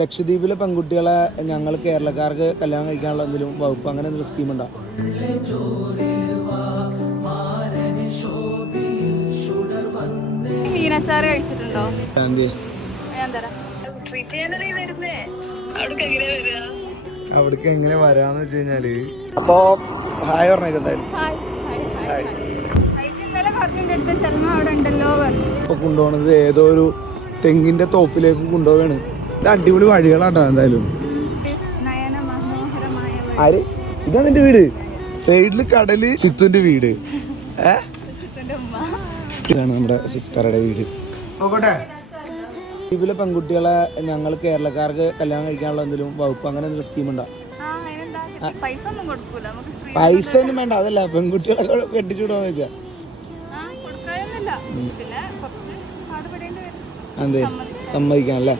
ലക്ഷദ്വീപിലെ പെൺകുട്ടികളെ ഞങ്ങൾ കേരളക്കാർക്ക് കല്യാണം കഴിക്കാനുള്ള എന്തെങ്കിലും വകുപ്പ് അങ്ങനെ എന്തെങ്കിലും സ്കീം ഉണ്ടോ? മീനച്ചാറ് കഴിച്ചിട്ടുണ്ടോ? അവിടേക്ക് എങ്ങനെ വരാന്ന് വെച്ച് കഴിഞ്ഞാൽ അപ്പോ ഹായ് പറഞ്ഞേക്ക് എന്തായാലും. ഹായ് ഹായ് ഹായ് പൈസ ഇന്നലെ പറഞ്ഞു എന്റെ അടുത്ത് സൽമ അവിടെ ഉണ്ടല്ലോ പറഞ്ഞു. ഇപ്പൊ കൊണ്ടുപോണത് ഏതോ ഒരു തെങ്ങിന്റെ തോപ്പിലേക്ക് കൊണ്ടുപോവാണ്. ഇത് അടിപൊളി വഴികളാട്ടോ എന്തായാലും. ആര്? ഇതാ നിന്റെ വീട്. സൈഡിൽ കടൽ സിത്തുന്റെ വീട്. ഏ? സിത്തുന്റെ ഉമ്മ. ഇതാണ് നമ്മുടെ സിത്താരുടെ വീട്. നോക്കട്ടെ ഇതിലെ പെൺകുട്ടികളെ ഞങ്ങൾ കേരളക്കാർക്ക് കല്യാണം കഴിക്കാനുള്ള എന്തെങ്കിലും വകുപ്പ് അങ്ങനെ എന്തെങ്കിലും സ്കീം ഉണ്ടോ? പൈസ ഒന്നും വേണ്ട. അതല്ല പെൺകുട്ടികളെ കെട്ടിച്ചുവിടാന്ന് വെച്ചാ അതെ. സമ്മതിക്കാം. അല്ലേ?